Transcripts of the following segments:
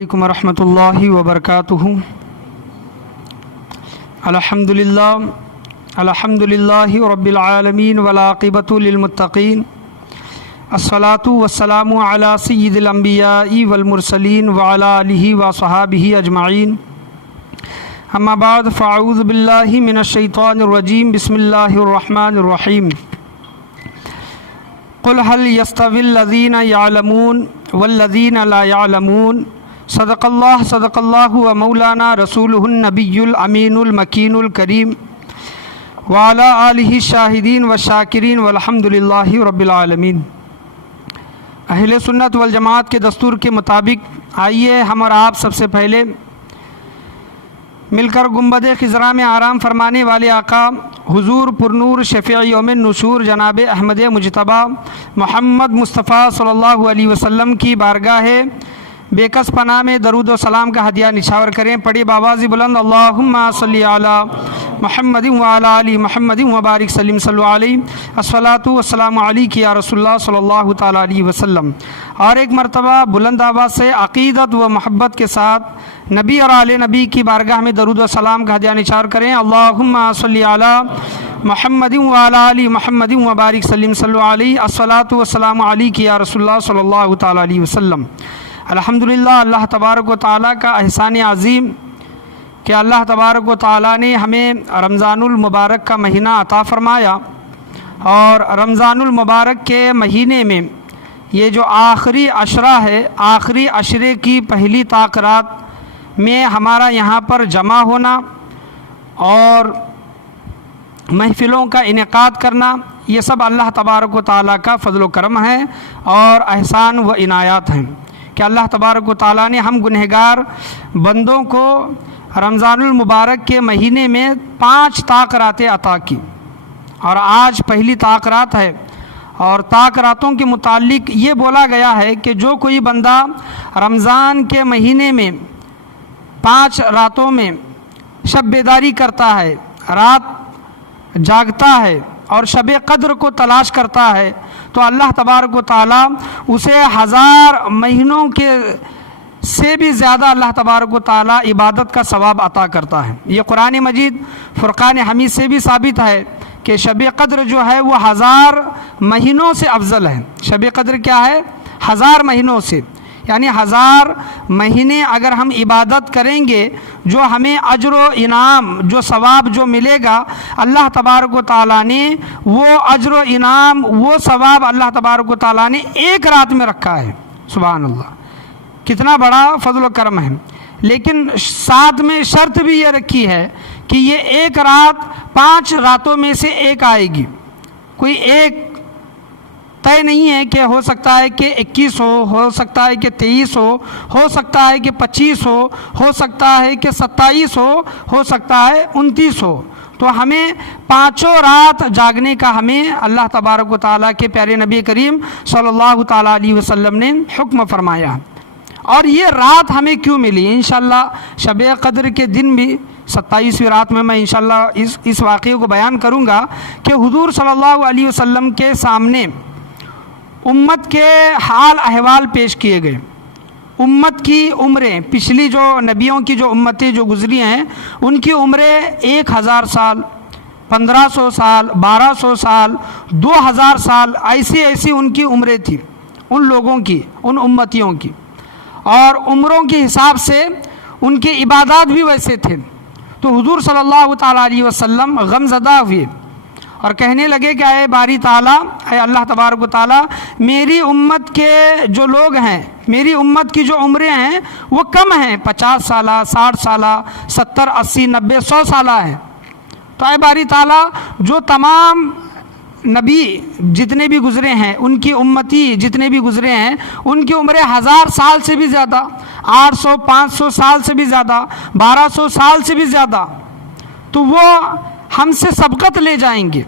علیکم ورحمۃ اللہ وبرکاتہ۔ الحمدللہ رب العالمین والعاقبۃ للمتقین، الصلاۃ والسلام علی سید الانبیاء والمرسلین وعلی آلہ وصحابہ اجمعین، اما بعد فاعوذ باللہ من الشیطان الرجیم، بسم اللہ الرحمن الرحیم۔ قل هل يستوي الذین یعلمون والذین لا یعلمون، صدق اللہ و مولانا رسولہ النبی الامین المکین الکریم، وعلی آلہ الشاہدین والشاکرین والحمد للہ رب العالمین۔ اہل سنت والجماعت کے دستور کے مطابق آئیے ہم اور آپ سب سے پہلے مل کر گنبد خضرا میں آرام فرمانے والے آقا حضور پرنور شفیع یوم النشور جناب احمد مجتبیٰ محمد مصطفیٰ صلی اللہ علیہ وسلم کی بارگاہ بے کس پناہ میں درود و سلام کا ہدیہ نچھاور کریں۔ پڑھی بآواز بلند، اللہم صلی علی محمد وعلی آل محمد وبارک سلم صلی علیہ، الصلاۃ والسلام علیک یا رسول اللہ صلی اللہ تعالیٰ علیہ وسلم۔ اور ایک مرتبہ بلند آواز سے عقیدت و محبت کے ساتھ نبی اور آل نبی کی بارگاہ میں درود و سلام کا ہدیہ نچھاور کریں۔ اللہم صلی علی محمد وعلی آل محمد وبارک سلم صلی علیہ، الصلاۃ والسلام علیک یا رسول اللہ صلی اللہ تعالیٰ علیہ وسلم۔ الحمدللہ، اللہ تبارک و تعالیٰ کا احسان عظیم کہ اللہ تبارک و تعالیٰ نے ہمیں رمضان المبارک کا مہینہ عطا فرمایا، اور رمضان المبارک کے مہینے میں یہ جو آخری عشرہ ہے، آخری عشرے کی پہلی طاق رات میں ہمارا یہاں پر جمع ہونا اور محفلوں کا انعقاد کرنا، یہ سب اللہ تبارک و تعالیٰ کا فضل و کرم ہے اور احسان و عنایات ہیں کہ اللہ تبارک و تعالیٰ نے ہم گنہگار بندوں کو رمضان المبارک کے مہینے میں 5 طاق راتیں عطا کی، اور آج پہلی طاق رات ہے۔ اور طاق راتوں کے متعلق یہ بولا گیا ہے کہ جو کوئی بندہ رمضان کے مہینے میں 5 راتوں میں شب بیداری کرتا ہے، رات جاگتا ہے اور شب قدر کو تلاش کرتا ہے، تو اللہ تبارک و تعالیٰ اسے 1000 مہینوں کے سے بھی زیادہ اللہ تبارک و تعالیٰ عبادت کا ثواب عطا کرتا ہے۔ یہ قرآن مجید فرقان حمید سے بھی ثابت ہے کہ شب قدر جو ہے وہ 1000 مہینوں سے افضل ہے۔ شب قدر کیا ہے؟ 1000 مہینوں سے، یعنی 1000 مہینے اگر ہم عبادت کریں گے، جو ہمیں اجر و انعام، جو ثواب جو ملے گا، اللہ تبارک و تعالیٰ نے وہ اجر و انعام، وہ ثواب اللہ تبارک و تعالیٰ نے ایک رات میں رکھا ہے۔ سبحان اللہ، کتنا بڑا فضل و کرم ہے۔ لیکن ساتھ میں شرط بھی یہ رکھی ہے کہ یہ ایک رات 5 راتوں میں سے ایک آئے گی، کوئی ایک طے نہیں ہے کہ ہو سکتا ہے کہ 21 ہو سکتا ہے کہ 23 ہو سکتا ہے کہ 25 ہو سکتا ہے کہ 27 ہو سکتا ہے 29 ہو۔ تو ہمیں 5 رات جاگنے کا ہمیں اللہ تبارک و تعالیٰ کے پیارے نبی کریم صلی اللہ تعالیٰ علیہ وسلم نے حکم فرمایا۔ اور یہ رات ہمیں کیوں ملی؟ انشاءاللہ شب قدر کے دن بھی 27ویں رات میں انشاءاللہ اس واقعے کو بیان کروں گا کہ حضور صلی اللہ علیہ وسلم کے سامنے امت کے حال احوال پیش کیے گئے۔ امت کی عمریں، پچھلی جو نبیوں کی جو امتیں جو گزری ہیں، ان کی عمریں 1000 سال، 1500 سال، 1200 سال، 2000 سال، ایسی ان کی عمریں تھیں، ان لوگوں کی، ان امتیوں کی، اور عمروں کے حساب سے ان کی عبادات بھی ویسے تھے۔ تو حضور صلی اللہ تعالیٰ علیہ وسلم غم زدہ ہوئے اور کہنے لگے کہ اے باری تعالیٰ، اے اللہ تبارک و تعالیٰ، میری امت کے جو لوگ ہیں، میری امت کی جو عمریں ہیں وہ کم ہیں، 50 سالہ، 60 سالہ، 70، 80، 90، 100 سالہ ہیں۔ تو اے باری تعالیٰ، جو تمام نبی جتنے بھی گزرے ہیں، ان کی امتی جتنے بھی گزرے ہیں، ان کی عمریں 1000 سال سے بھی زیادہ، 800، 500 سال سے بھی زیادہ، 1200 سال سے بھی زیادہ، تو وہ ہم سے سبقت لے جائیں گے،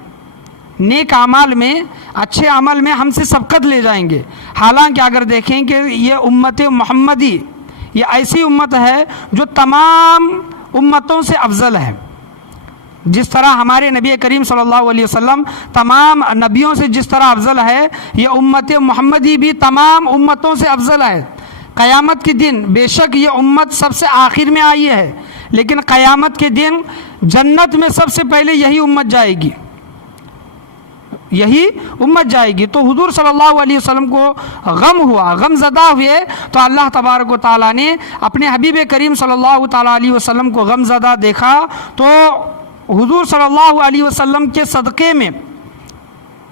نیک اعمال میں، اچھے عمل میں ہم سے سبقت لے جائیں گے۔ حالانکہ اگر دیکھیں کہ یہ امت محمدی، یہ ایسی امت ہے جو تمام امتوں سے افضل ہے۔ جس طرح ہمارے نبی کریم صلی اللہ علیہ وسلم تمام نبیوں سے جس طرح افضل ہے، یہ امت محمدی بھی تمام امتوں سے افضل ہے۔ قیامت کے دن بے شک یہ امت سب سے آخر میں آئی ہے، لیکن قیامت کے دن جنت میں سب سے پہلے یہی امت جائے گی، یہی امت جائے گی۔ تو حضور صلی اللہ علیہ وسلم کو غم ہوا، غم زدہ ہوئے، تو اللہ تبارک و تعالیٰ نے اپنے حبیب کریم صلی اللہ تعالیٰ علیہ وسلم کو غم زدہ دیکھا، تو حضور صلی اللہ علیہ وسلم کے صدقے میں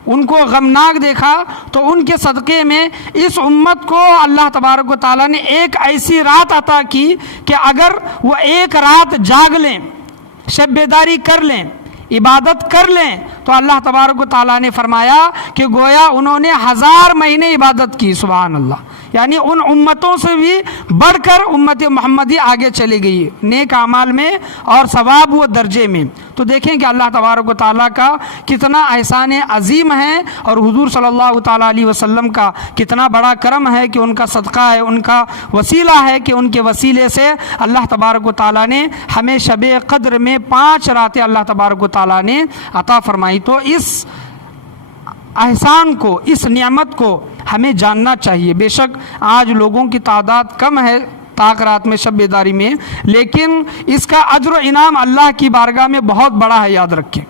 ان کو غمناک دیکھا، تو ان کے صدقے میں اس امت کو اللہ تبارک و تعالیٰ نے ایک ایسی رات عطا کی کہ اگر وہ ایک رات جاگ لیں، شب بیداری کر لیں، عبادت کر لیں، تو اللہ تبارک و تعالیٰ نے فرمایا کہ گویا انہوں نے 1000 مہینے عبادت کی۔ سبحان اللہ، یعنی ان امتوں سے بھی بڑھ کر امت محمدی آگے چلی گئی نیک اعمال میں اور ثواب و درجے میں۔ تو دیکھیں کہ اللہ تبارک و تعالیٰ کا کتنا احسان عظیم ہے، اور حضور صلی اللہ تعالیٰ علیہ وسلم کا کتنا بڑا کرم ہے کہ ان کا صدقہ ہے، ان کا وسیلہ ہے کہ ان کے وسیلے سے اللہ تبارک و تعالیٰ نے ہمیں شب قدر میں 5 راتیں اللہ تبارک و تعالیٰ نے عطا فرمائی۔ تو اس احسان کو، اس نعمت کو ہمیں جاننا چاہیے۔ بے شک آج لوگوں کی تعداد کم ہے طاق رات میں شب بیداری میں، لیکن اس کا اجر و انعام اللہ کی بارگاہ میں بہت بڑا ہے، یاد رکھیں،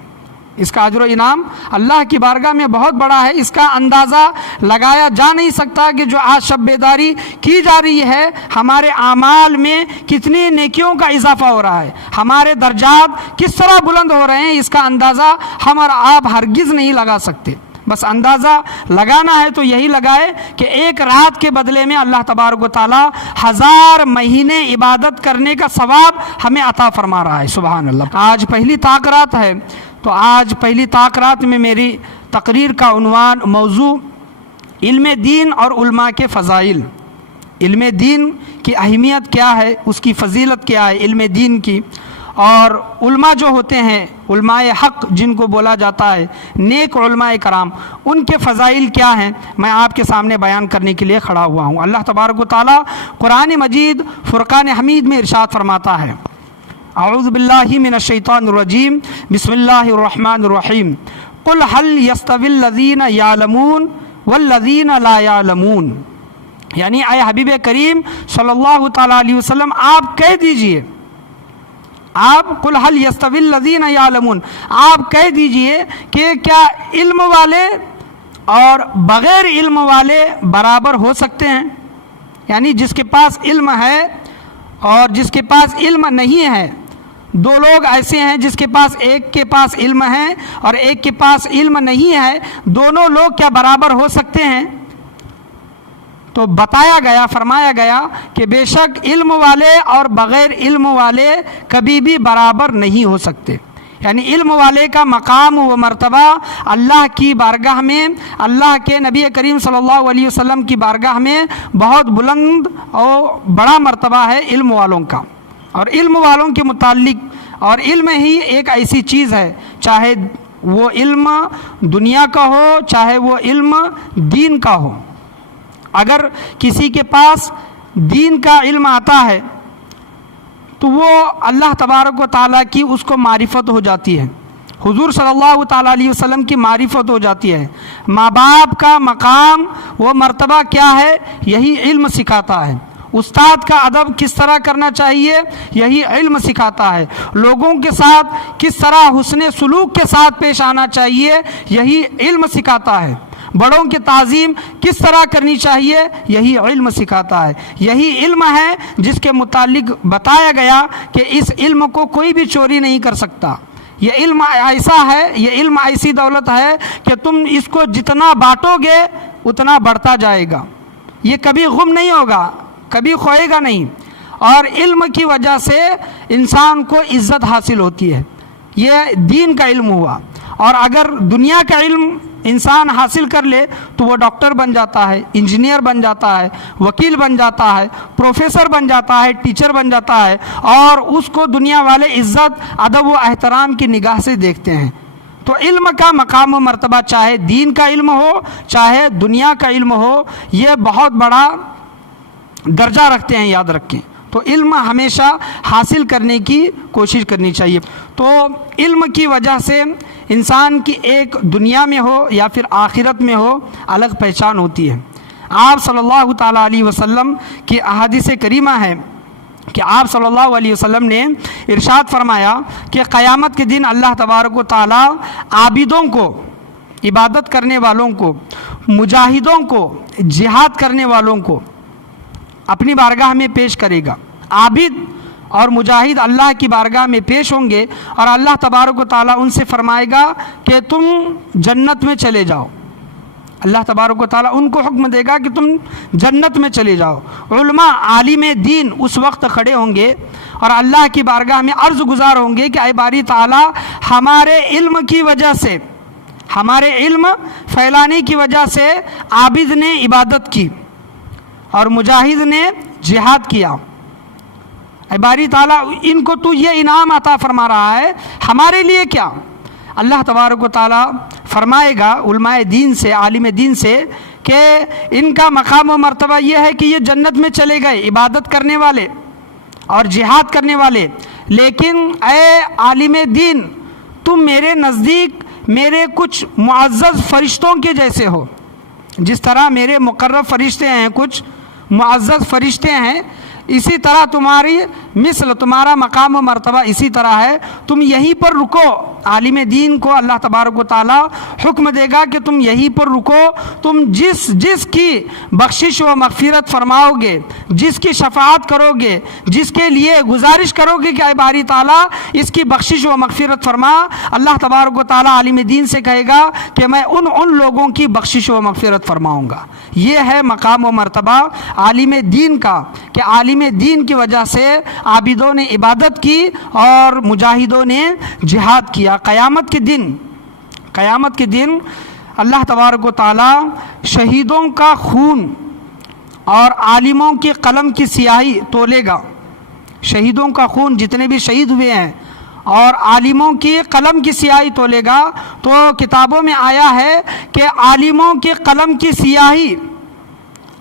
اس کا اجر و انعام اللہ کی بارگاہ میں بہت بڑا ہے۔ اس کا اندازہ لگایا جا نہیں سکتا کہ جو آج شب بیداری کی جا رہی ہے ہمارے اعمال میں کتنی نیکیوں کا اضافہ ہو رہا ہے، ہمارے درجات کس طرح بلند ہو رہے ہیں، اس کا اندازہ ہم اور آپ ہرگز نہیں لگا سکتے۔ بس اندازہ لگانا ہے تو یہی لگائے کہ ایک رات کے بدلے میں اللہ تبارک و تعالیٰ 1000 مہینے عبادت کرنے کا ثواب ہمیں عطا فرما رہا ہے۔ سبحان اللہ۔ آج پہلی طاق رات ہے، تو آج پہلی طاق رات میں میری تقریر کا عنوان موضوع علم دین اور علماء کے فضائل، علم دین کی اہمیت کیا ہے، اس کی فضیلت کیا ہے علم دین کی، اور علماء جو ہوتے ہیں، علماء حق جن کو بولا جاتا ہے، نیک علماء کرام، ان کے فضائل کیا ہیں، میں آپ کے سامنے بیان کرنے کے لیے کھڑا ہوا ہوں۔ اللہ تبارک و تعالیٰ قرآن مجید فرقان حمید میں ارشاد فرماتا ہے، اعوذ باللہ من الشیطان الرجیم، بسم اللہ الرحمن الرحیم، قل هل یستوی الذین یعلمون والذین لا یعلمون، یعنی اے حبیب کریم صلی اللہ تعالیٰ علیہ وسلم آپ کہہ دیجئے، آپ قل هل یستوی الذین یعلمون، آپ کہہ دیجئے کہ کیا علم والے اور بغیر علم والے برابر ہو سکتے ہیں، یعنی جس کے پاس علم ہے اور جس کے پاس علم نہیں ہے، دو لوگ ایسے ہیں جس کے پاس ایک کے پاس علم ہے اور ایک کے پاس علم نہیں ہے، دونوں لوگ کیا برابر ہو سکتے ہیں؟ تو بتایا گیا، فرمایا گیا کہ بے شک علم والے اور بغیر علم والے کبھی بھی برابر نہیں ہو سکتے، یعنی علم والے کا مقام و مرتبہ اللہ کی بارگاہ میں، اللہ کے نبی کریم صلی اللہ علیہ وسلم کی بارگاہ میں بہت بلند اور بڑا مرتبہ ہے علم والوں کا۔ اور علم والوں کے متعلق، اور علم ہی ایک ایسی چیز ہے، چاہے وہ علم دنیا کا ہو چاہے وہ علم دین کا ہو، اگر کسی کے پاس دین کا علم آتا ہے تو وہ اللہ تبارک و تعالیٰ کی اس کو معرفت ہو جاتی ہے، حضور صلی اللہ تعالیٰ علیہ وسلم کی معرفت ہو جاتی ہے، ماں باپ کا مقام و مرتبہ کیا ہے یہی علم سکھاتا ہے، استاد کا ادب کس طرح کرنا چاہیے یہی علم سکھاتا ہے، لوگوں کے ساتھ کس طرح حسن سلوک کے ساتھ پیش آنا چاہیے یہی علم سکھاتا ہے، بڑوں کی تعظیم کس طرح کرنی چاہیے یہی علم سکھاتا ہے، یہی علم ہے جس کے متعلق بتایا گیا کہ اس علم کو کوئی بھی چوری نہیں کر سکتا، یہ علم ایسا ہے، یہ علم ایسی دولت ہے کہ تم اس کو جتنا بانٹو گے اتنا بڑھتا جائے گا، یہ کبھی غم نہیں ہوگا، کبھی کھوئے گا نہیں، اور علم کی وجہ سے انسان کو عزت حاصل ہوتی ہے، یہ دین کا علم ہوا۔ اور اگر دنیا کا علم انسان حاصل کر لے تو وہ ڈاکٹر بن جاتا ہے، انجینئر بن جاتا ہے، وکیل بن جاتا ہے، پروفیسر بن جاتا ہے، ٹیچر بن جاتا ہے، اور اس کو دنیا والے عزت، ادب و احترام کی نگاہ سے دیکھتے ہیں۔ تو علم کا مقام و مرتبہ چاہے دین کا علم ہو چاہے دنیا کا علم ہو، یہ بہت بڑا درجہ رکھتے ہیں، یاد رکھیں۔ تو علم ہمیشہ حاصل کرنے کی کوشش کرنی چاہیے۔ تو علم کی وجہ سے انسان کی ایک دنیا میں ہو یا پھر آخرت میں ہو الگ پہچان ہوتی ہے۔ آپ صلی اللہ تعالیٰ علیہ وسلم کی احادیث کریمہ ہے کہ آپ صلی اللہ علیہ وسلم نے ارشاد فرمایا کہ قیامت کے دن اللہ تبارک و تعالیٰ عابدوں کو، عبادت کرنے والوں کو، مجاہدوں کو، جہاد کرنے والوں کو اپنی بارگاہ میں پیش کرے گا۔ عابد اور مجاہد اللہ کی بارگاہ میں پیش ہوں گے اور اللہ تبارک و تعالیٰ ان سے فرمائے گا کہ تم جنت میں چلے جاؤ۔ اللہ تبارک و تعالیٰ ان کو حکم دے گا کہ تم جنت میں چلے جاؤ۔ علماء، عالم دین اس وقت کھڑے ہوں گے اور اللہ کی بارگاہ میں عرض گزار ہوں گے کہ اے باری تعالیٰ، ہمارے علم کی وجہ سے، ہمارے علم پھیلانے کی وجہ سے عابد نے عبادت کی اور مجاہد نے جہاد کیا۔ اے باری تعالیٰ، ان کو تو یہ انعام عطا فرما رہا ہے، ہمارے لیے کیا؟ اللہ تبارک و تعالیٰ فرمائے گا علماء دین سے، عالم دین سے، کہ ان کا مقام و مرتبہ یہ ہے کہ یہ جنت میں چلے گئے، عبادت کرنے والے اور جہاد کرنے والے، لیکن اے عالم دین، تم میرے نزدیک میرے کچھ معزز فرشتوں کے جیسے ہو۔ جس طرح میرے مقرب فرشتے ہیں، کچھ معزز فرشتے ہیں، اسی طرح تمہاری مثل، تمہارا مقام و مرتبہ اسی طرح ہے، تم یہیں پر رکو۔ عالم دین کو اللہ تبارک و تعالیٰ حکم دے گا کہ تم یہیں پر رکو، تم جس کی بخشش و مغفرت فرماؤ گے، جس کی شفاعت کرو گے، جس کے لیے گزارش کرو گے کہ اے باری تعالیٰ اس کی بخشش و مغفرت فرما، اللہ تبارک و تعالیٰ عالم دین سے کہے گا کہ میں ان لوگوں کی بخشش و مغفرت فرماؤں گا۔ یہ ہے مقام و مرتبہ عالم دین کا، کہ عالم دین کی وجہ سے عابدوں نے عبادت کی اور مجاہدوں نے جہاد کیا۔ قیامت کے دن اللہ تبارک و تعالیٰ شہیدوں کا خون اور عالموں کے قلم کی سیاہی تولے گا۔ شہیدوں کا خون، جتنے بھی شہید ہوئے ہیں، اور عالموں کی قلم کی سیاہی تولے گا۔ تو کتابوں میں آیا ہے کہ عالموں کے قلم کی سیاہی،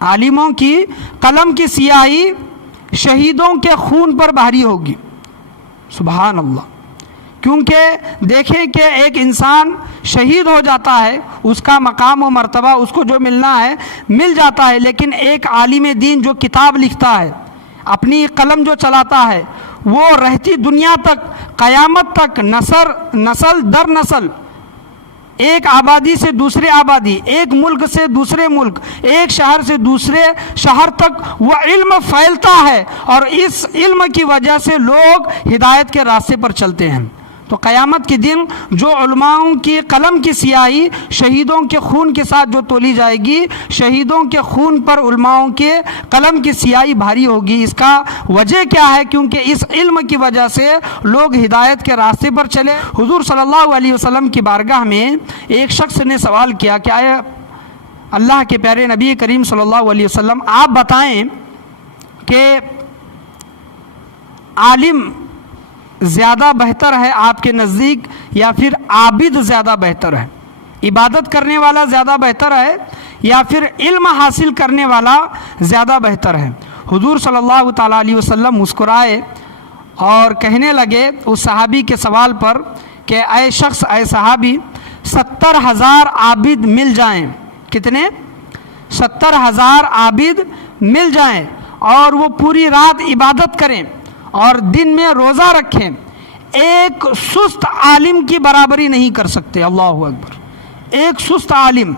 عالموں کی قلم کی سیاہی شہیدوں کے خون پر بھاری ہوگی۔ سبحان اللہ۔ کیونکہ دیکھیں کہ ایک انسان شہید ہو جاتا ہے، اس کا مقام و مرتبہ اس کو جو ملنا ہے مل جاتا ہے، لیکن ایک عالم دین جو کتاب لکھتا ہے، اپنی قلم جو چلاتا ہے، وہ رہتی دنیا تک، قیامت تک، نسل در نسل، ایک آبادی سے دوسرے آبادی، ایک ملک سے دوسرے ملک، ایک شہر سے دوسرے شہر تک وہ علم پھیلتا ہے، اور اس علم کی وجہ سے لوگ ہدایت کے راستے پر چلتے ہیں۔ تو قیامت کے دن جو علماؤں کی قلم کی سیاہی شہیدوں کے خون کے ساتھ جو تولی جائے گی، شہیدوں کے خون پر علماؤں کے قلم کی سیاہی بھاری ہوگی۔ اس کا وجہ کیا ہے؟ کیونکہ اس علم کی وجہ سے لوگ ہدایت کے راستے پر چلے۔ حضور صلی اللہ علیہ وسلم کی بارگاہ میں ایک شخص نے سوال کیا کہ اے اللہ کے پیارے نبی کریم صلی اللہ علیہ وسلم، آپ بتائیں کہ عالم زیادہ بہتر ہے آپ کے نزدیک یا پھر عابد زیادہ بہتر ہے؟ عبادت کرنے والا زیادہ بہتر ہے یا پھر علم حاصل کرنے والا زیادہ بہتر ہے؟ حضور صلی اللہ تعالیٰ علیہ وسلم مسکرائے اور کہنے لگے اس صحابی کے سوال پر کہ اے شخص، اے صحابی، 70,000 عابد مل جائیں۔ کتنے؟ 70,000 عابد مل جائیں اور وہ پوری رات عبادت کریں اور دن میں روزہ رکھیں، ایک سست عالم کی برابری نہیں کر سکتے۔ اللہ اکبر۔ ایک سست عالم،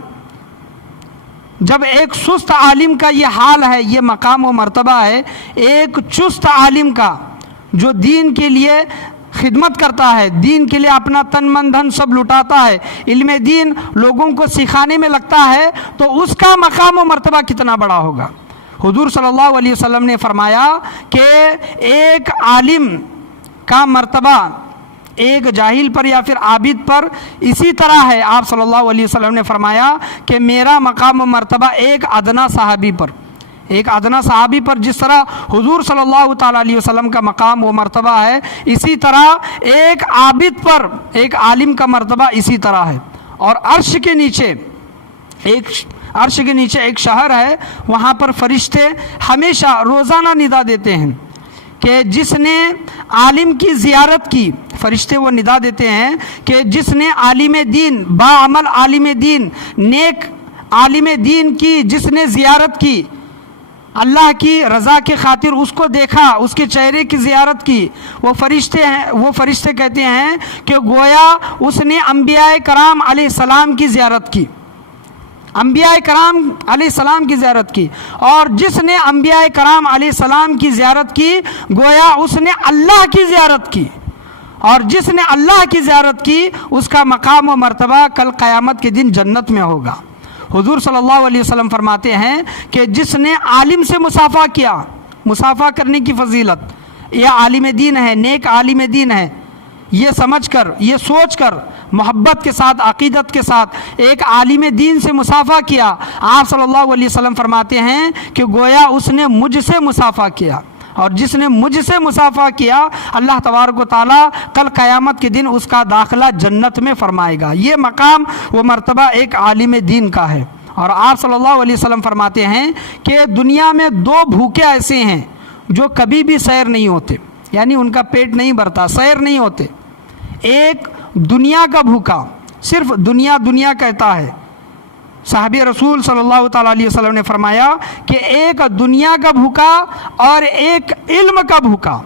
جب ایک سست عالم کا یہ حال ہے، یہ مقام و مرتبہ ہے، ایک چست عالم کا جو دین کے لیے خدمت کرتا ہے، دین کے لیے اپنا تن من دھن سب لٹاتا ہے، علم دین لوگوں کو سکھانے میں لگتا ہے، تو اس کا مقام و مرتبہ کتنا بڑا ہوگا۔ حضور صلی اللہ علیہ وسلم نے فرمایا کہ ایک عالم کا مرتبہ ایک جاہل پر یا پھر عابد پر اسی طرح ہے۔ آپ صلی اللہ علیہ وسلم نے فرمایا کہ میرا مقام و مرتبہ ایک ادنا صحابی پر، ایک ادنا صحابی پر جس طرح حضور صلی اللہ تعالیٰ علیہ وسلم کا مقام و مرتبہ ہے، اسی طرح ایک عابد پر ایک عالم کا مرتبہ اسی طرح ہے۔ اور عرش کے نیچے ایک شہر ہے، وہاں پر فرشتے ہمیشہ روزانہ ندا دیتے ہیں کہ جس نے عالم کی زیارت کی، فرشتے وہ ندا دیتے ہیں کہ جس نے عالم دین، باعمل عالم دین، نیک عالم دین کی جس نے زیارت کی، اللہ کی رضا کے خاطر اس کو دیکھا، اس کے چہرے کی زیارت کی، وہ فرشتے کہتے ہیں کہ گویا اس نے انبیاء کرام علیہ السلام کی زیارت کی، انبیاء کرام علیہ السلام کی زیارت کی، اور جس نے انبیاء کرام علیہ السلام کی زیارت کی گویا اس نے اللہ کی زیارت کی، اور جس نے اللہ کی زیارت کی اس کا مقام و مرتبہ کل قیامت کے دن جنت میں ہوگا۔ حضور صلی اللہ علیہ وسلم فرماتے ہیں کہ جس نے عالم سے مصافحہ کیا، مصافحہ کرنے کی فضیلت، یہ عالم دین ہے، نیک عالم دین ہے، یہ سمجھ کر، یہ سوچ کر، محبت کے ساتھ، عقیدت کے ساتھ ایک عالم دین سے مصافحہ کیا، آپ صلی اللہ علیہ وسلم فرماتے ہیں کہ گویا اس نے مجھ سے مصافحہ کیا، اور جس نے مجھ سے مصافحہ کیا اللہ تبارک و تعالیٰ کل قیامت کے دن اس کا داخلہ جنت میں فرمائے گا۔ یہ مقام و مرتبہ ایک عالم دین کا ہے۔ اور آپ صلی اللہ علیہ وسلم فرماتے ہیں کہ دنیا میں دو بھوکے ایسے ہیں جو کبھی بھی سیر نہیں ہوتے، یعنی ان کا پیٹ نہیں بھرتا، سیر نہیں ہوتے۔ ایک دنیا کا بھوکا، صرف دنیا دنیا کہتا ہے۔ صحابی رسول صلی اللہ تعالیٰ علیہ وسلم نے فرمایا کہ ایک دنیا کا بھوکا اور ایک علم کا بھوکا،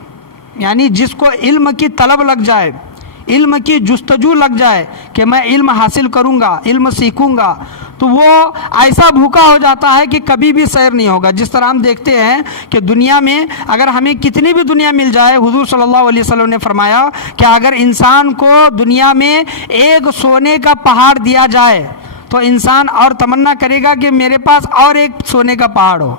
یعنی جس کو علم کی طلب لگ جائے، علم کی جستجو لگ جائے کہ میں علم حاصل کروں گا، علم سیکھوں گا، تو وہ ایسا بھوکا ہو جاتا ہے کہ کبھی بھی سیر نہیں ہوگا۔ جس طرح ہم دیکھتے ہیں کہ دنیا میں اگر ہمیں کتنی بھی دنیا مل جائے، حضور صلی اللہ علیہ وسلم نے فرمایا کہ اگر انسان کو دنیا میں ایک سونے کا پہاڑ دیا جائے تو انسان اور تمنا کرے گا کہ میرے پاس اور ایک سونے کا پہاڑ ہو۔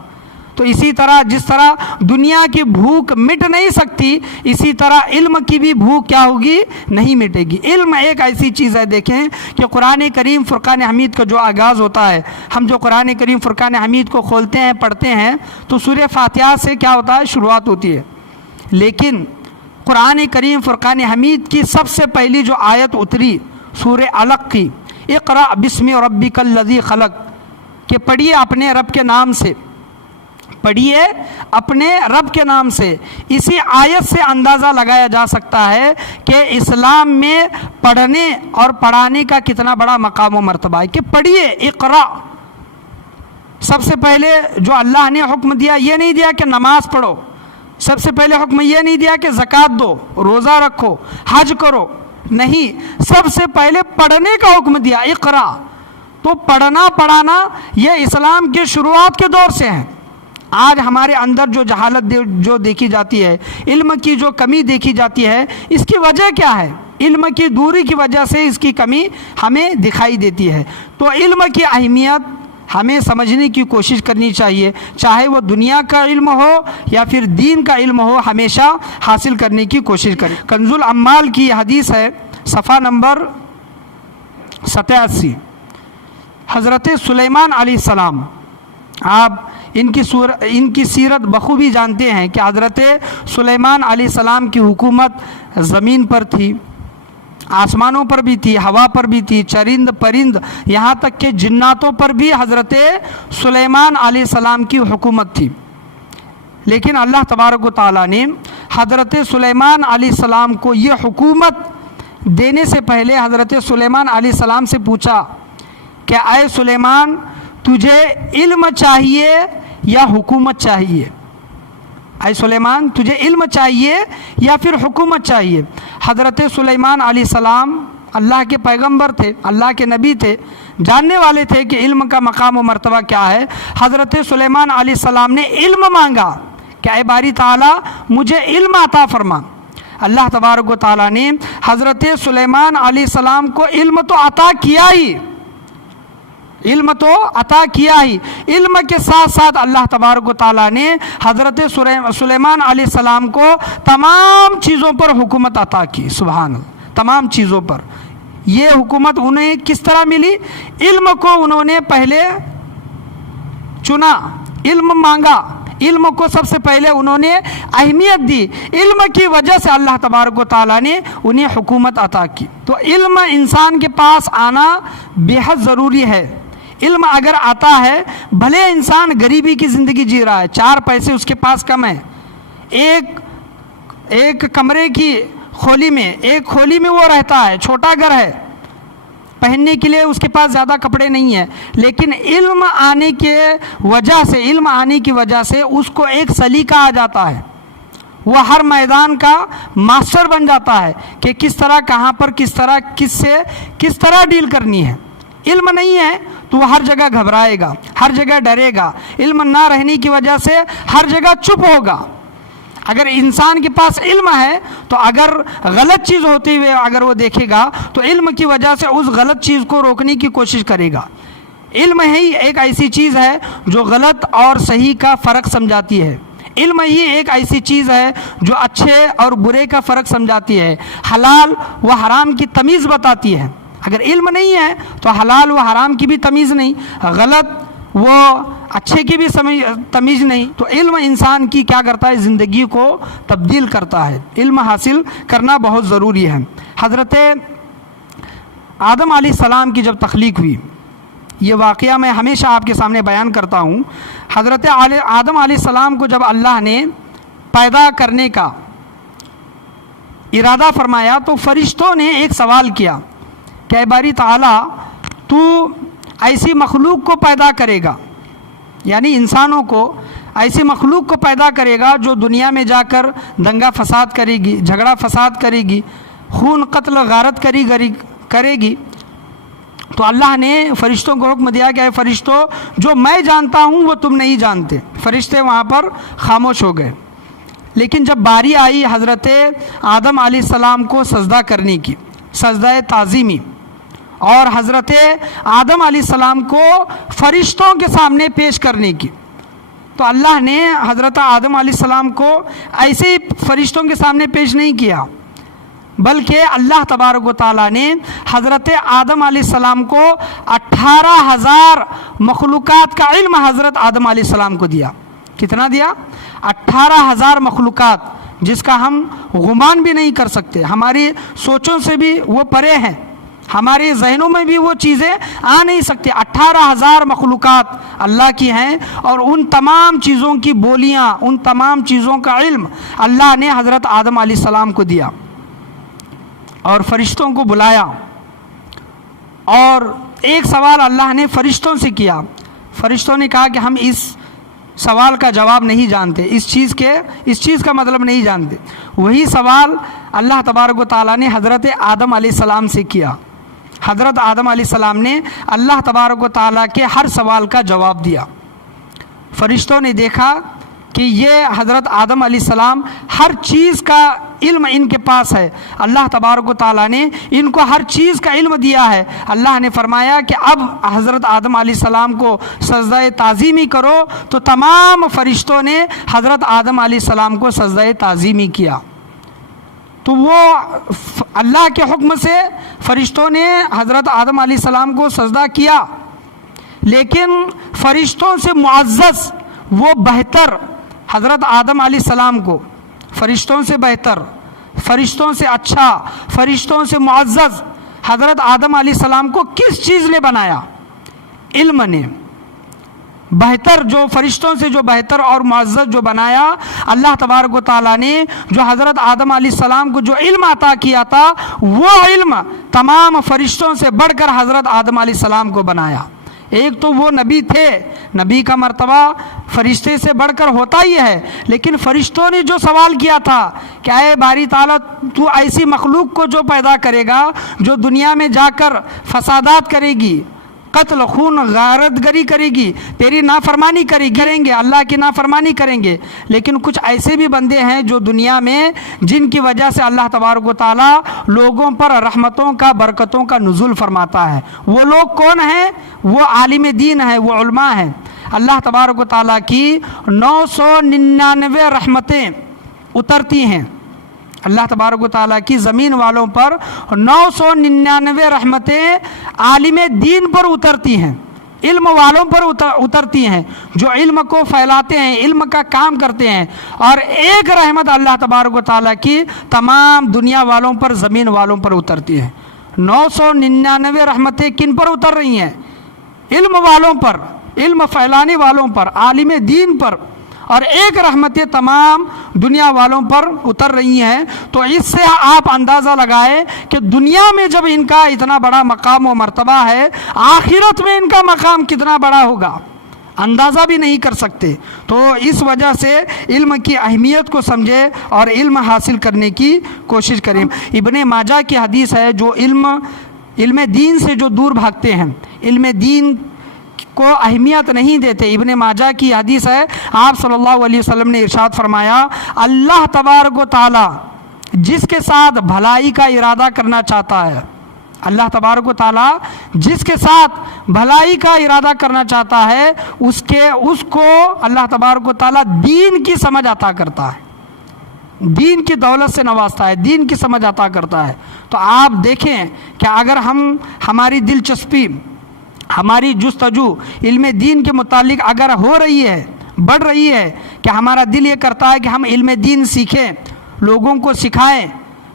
تو اسی طرح جس طرح دنیا کی بھوک مٹ نہیں سکتی، اسی طرح علم کی بھی بھوک کیا ہوگی؟ نہیں مٹے گی۔ علم ایک ایسی چیز ہے، دیکھیں کہ قرآن کریم فرقان حمید کا جو آغاز ہوتا ہے، ہم جو قرآن کریم فرقان حمید کو کھولتے ہیں، پڑھتے ہیں تو سورہ فاتحہ سے کیا ہوتا ہے؟ شروعات ہوتی ہے۔ لیکن قرآن کریم فرقان حمید کی سب سے پہلی جو آیت اتری سورہ علق کی، اقرأ بسم ربک الذی خلق، کہ پڑھیے اپنے رب کے نام سے، پڑھیے اپنے رب کے نام سے۔ اسی آیت سے اندازہ لگایا جا سکتا ہے کہ اسلام میں پڑھنے اور پڑھانے کا کتنا بڑا مقام و مرتبہ ہے، کہ پڑھیے، اقرا۔ سب سے پہلے جو اللہ نے حکم دیا، یہ نہیں دیا کہ نماز پڑھو، سب سے پہلے حکم یہ نہیں دیا کہ زکوٰۃ دو، روزہ رکھو، حج کرو، نہیں، سب سے پہلے پڑھنے کا حکم دیا، اقرا۔ تو پڑھنا پڑھانا یہ اسلام کے شروعات کے دور سے ہے۔ آج ہمارے اندر جو جہالت جو دیکھی جاتی ہے، علم کی جو کمی دیکھی جاتی ہے، اس کی وجہ کیا ہے؟ علم کی دوری کی وجہ سے اس کی کمی ہمیں دکھائی دیتی ہے۔ تو علم کی اہمیت ہمیں سمجھنے کی کوشش کرنی چاہیے، چاہے وہ دنیا کا علم ہو یا پھر دین کا علم ہو، ہمیشہ حاصل کرنے کی کوشش کریں۔ کنز العمال کی حدیث ہے، صفحہ نمبر 87، حضرت سلیمان علیہ السلام، آپ ان کی سیرت بخوبی جانتے ہیں کہ حضرت سلیمان علیہ السلام کی حکومت زمین پر تھی، آسمانوں پر بھی تھی، ہوا پر بھی تھی، چرند پرند، یہاں تک کہ جناتوں پر بھی حضرت سلیمان علیہ السلام کی حکومت تھی۔ لیکن اللہ تبارک و تعالیٰ نے حضرت سلیمان علیہ السلام کو یہ حکومت دینے سے پہلے حضرت سلیمان علیہ السلام سے پوچھا کہ اے سلیمان، تجھے علم چاہیے یا حکومت چاہیے؟ اے سلیمان، تجھے علم چاہیے یا پھر حکومت چاہیے؟ حضرت سلیمان علیہ السلام اللہ کے پیغمبر تھے، اللہ کے نبی تھے، جاننے والے تھے کہ علم کا مقام و مرتبہ کیا ہے۔ حضرت سلیمان علیہ السلام نے علم مانگا کہ اے باری تعالیٰ مجھے علم عطا فرما۔ اللہ تبارک و تعالیٰ نے حضرت سلیمان علیہ السلام کو علم تو عطا کیا ہی، علم تو عطا کیا ہی، علم کے ساتھ ساتھ اللہ تبارک و تعالیٰ نے حضرت سلیمان علیہ السلام کو تمام چیزوں پر حکومت عطا کی۔ سبحان اللہ، تمام چیزوں پر۔ یہ حکومت انہیں کس طرح ملی؟ علم کو انہوں نے پہلے چنا، علم مانگا، علم کو سب سے پہلے انہوں نے اہمیت دی، علم کی وجہ سے اللہ تبارک و تعالیٰ نے انہیں حکومت عطا کی۔ تو علم انسان کے پاس آنا بے حد ضروری ہے۔ علم اگر آتا ہے، بھلے انسان غریبی کی زندگی جی رہا ہے، 4 پیسے اس کے پاس کم ہیں، ایک کمرے کی کھولی میں، ایک کھولی میں وہ رہتا ہے، چھوٹا گھر ہے، پہننے کے لیے اس کے پاس زیادہ کپڑے نہیں ہیں، لیکن علم آنے کی وجہ سے اس کو ایک سلیقہ آ جاتا ہے، وہ ہر میدان کا ماسٹر بن جاتا ہے کہ کس طرح کہاں پر کس طرح ڈیل کرنی ہے۔ علم نہیں ہے تو وہ ہر جگہ گھبرائے گا، ہر جگہ ڈرے گا، علم نہ رہنے کی وجہ سے ہر جگہ چپ ہوگا۔ اگر انسان کے پاس علم ہے تو اگر غلط چیز ہوتی ہوئے اگر وہ دیکھے گا تو علم کی وجہ سے اس غلط چیز کو روکنے کی کوشش کرے گا۔ علم ہی ایک ایسی چیز ہے جو غلط اور صحیح کا فرق سمجھاتی ہے، علم ہی ایک ایسی چیز ہے جو اچھے اور برے کا فرق سمجھاتی ہے، حلال و حرام کی تمیز بتاتی ہے۔ اگر علم نہیں ہے تو حلال و حرام کی بھی تمیز نہیں، غلط وہ اچھے کی بھی تمیز نہیں۔ تو علم انسان کی کیا کرتا ہے؟ زندگی کو تبدیل کرتا ہے۔ علم حاصل کرنا بہت ضروری ہے۔ حضرت آدم علیہ السلام کی جب تخلیق ہوئی، یہ واقعہ میں ہمیشہ آپ کے سامنے بیان کرتا ہوں۔ حضرت آدم علیہ السلام کو جب اللہ نے پیدا کرنے کا ارادہ فرمایا تو فرشتوں نے ایک سوال کیا کہ اے باری تعالیٰ، تو ایسی مخلوق کو پیدا کرے گا، یعنی انسانوں کو ایسی مخلوق کو پیدا کرے گا جو دنیا میں جا کر دنگا فساد کرے گی، جھگڑا فساد کرے گی، خون قتل غارت کرے گی۔ تو اللہ نے فرشتوں کو حکم دیا کہ اے فرشتوں، جو میں جانتا ہوں وہ تم نہیں جانتے۔ فرشتے وہاں پر خاموش ہو گئے۔ لیکن جب باری آئی حضرت آدم علیہ السلام کو سجدہ کرنے کی، سجدہ تعظیمی، اور حضرت آدم علیہ السلام کو فرشتوں کے سامنے پیش کرنے کی، تو اللہ نے حضرت آدم علیہ السلام کو ایسے ہی فرشتوں کے سامنے پیش نہیں کیا، بلکہ اللہ تبارک و تعالیٰ نے حضرت آدم علیہ السلام کو 18,000 مخلوقات کا علم حضرت آدم علیہ السلام کو دیا۔ کتنا دیا؟ 18,000 مخلوقات، جس کا ہم گمان بھی نہیں کر سکتے، ہماری سوچوں سے بھی وہ پرے ہیں، ہمارے ذہنوں میں بھی وہ چیزیں آ نہیں سکتی۔ 18,000 مخلوقات اللہ کی ہیں، اور ان تمام چیزوں کی بولیاں، ان تمام چیزوں کا علم اللہ نے حضرت آدم علیہ السلام کو دیا، اور فرشتوں کو بلایا، اور ایک سوال اللہ نے فرشتوں سے کیا۔ فرشتوں نے کہا کہ ہم اس سوال کا جواب نہیں جانتے، اس چیز کا مطلب نہیں جانتے۔ وہی سوال اللہ تبارک و تعالیٰ نے حضرت آدم علیہ السلام سے کیا۔ حضرت آدم علیہ السلام نے اللہ تبارک و تعالیٰ کے ہر سوال کا جواب دیا۔ فرشتوں نے دیکھا کہ یہ حضرت آدم علیہ السلام ہر چیز کا علم ان کے پاس ہے، اللہ تبارک و تعالیٰ نے ان کو ہر چیز کا علم دیا ہے۔ اللہ نے فرمایا کہ اب حضرت آدم علیہ السلام کو سجدہ تعظیمی کرو، تو تمام فرشتوں نے حضرت آدم علیہ السلام کو سجدہ تعظیمی کیا۔ تو وہ اللہ کے حکم سے فرشتوں نے حضرت آدم علیہ السلام کو سجدہ کیا، لیکن فرشتوں سے معزز، وہ بہتر حضرت آدم علیہ السلام کو، فرشتوں سے بہتر، فرشتوں سے اچھا، فرشتوں سے معزز حضرت آدم علیہ السلام کو کس چیز نے بنایا؟ علم نے۔ بہتر، جو فرشتوں سے جو بہتر اور معزز جو بنایا، اللہ تبارک و تعالیٰ نے جو حضرت آدم علیہ السلام کو جو علم عطا کیا تھا، وہ علم تمام فرشتوں سے بڑھ کر حضرت آدم علیہ السلام کو بنایا۔ ایک تو وہ نبی تھے، نبی کا مرتبہ فرشتے سے بڑھ کر ہوتا ہی ہے، لیکن فرشتوں نے جو سوال کیا تھا کہ اے باری تعالیٰ، تو ایسی مخلوق کو جو پیدا کرے گا جو دنیا میں جا کر فسادات کرے گی، قتل خون غارت گری کرے گی، تیری نافرمانی کریں گے، اللہ کی نافرمانی کریں گے، لیکن کچھ ایسے بھی بندے ہیں جو دنیا میں جن کی وجہ سے اللہ تبارک و تعالیٰ لوگوں پر رحمتوں کا، برکتوں کا نزول فرماتا ہے۔ وہ لوگ کون ہیں؟ وہ عالم دین ہیں، وہ علماء ہیں۔ اللہ تبارک و تعالیٰ کی 999 رحمتیں اترتی ہیں، اللہ تبارک و تعالیٰ کی زمین والوں پر 999 رحمتیں عالم دین پر اترتی ہیں، علم والوں پر اترتی ہیں، جو علم کو پھیلاتے ہیں، علم کا کام کرتے ہیں، اور ایک رحمت اللہ تبارک و تعالیٰ کی تمام دنیا والوں پر، زمین والوں پر اترتی ہیں۔ 999 رحمتیں کن پر اتر رہی ہیں؟ علم والوں پر، علم پھیلانے والوں پر، عالم دین پر، اور ایک رحمتیں تمام دنیا والوں پر اتر رہی ہیں، تو اس سے آپ اندازہ لگائیں کہ دنیا میں جب ان کا اتنا بڑا مقام و مرتبہ ہے، آخرت میں ان کا مقام کتنا بڑا ہوگا، اندازہ بھی نہیں کر سکتے۔ تو اس وجہ سے علم کی اہمیت کو سمجھے اور علم حاصل کرنے کی کوشش کریں۔ ابن ماجہ کی حدیث ہے، جو علم دین سے جو دور بھاگتے ہیں، علم دین کو اہمیت نہیں دیتے، ابن ماجہ کی حدیث ہے، آپ صلی اللہ علیہ وسلم نے ارشاد فرمایا، اللہ تبارک و تعالی جس کے ساتھ بھلائی کا ارادہ کرنا چاہتا ہے، اللہ تبارک و تعالی جس کے ساتھ بھلائی کا ارادہ کرنا چاہتا ہے، اس کو اللہ تبارک و تعالی دین کی سمجھ عطا کرتا ہے، دین کی دولت سے نوازتا ہے، دین کی سمجھ عطا کرتا ہے۔ تو آپ دیکھیں کہ اگر ہماری دلچسپی، ہماری جستجو علم دین کے متعلق اگر ہو رہی ہے، بڑھ رہی ہے، کہ ہمارا دل یہ کرتا ہے کہ ہم علم دین سیکھیں، لوگوں کو سکھائیں،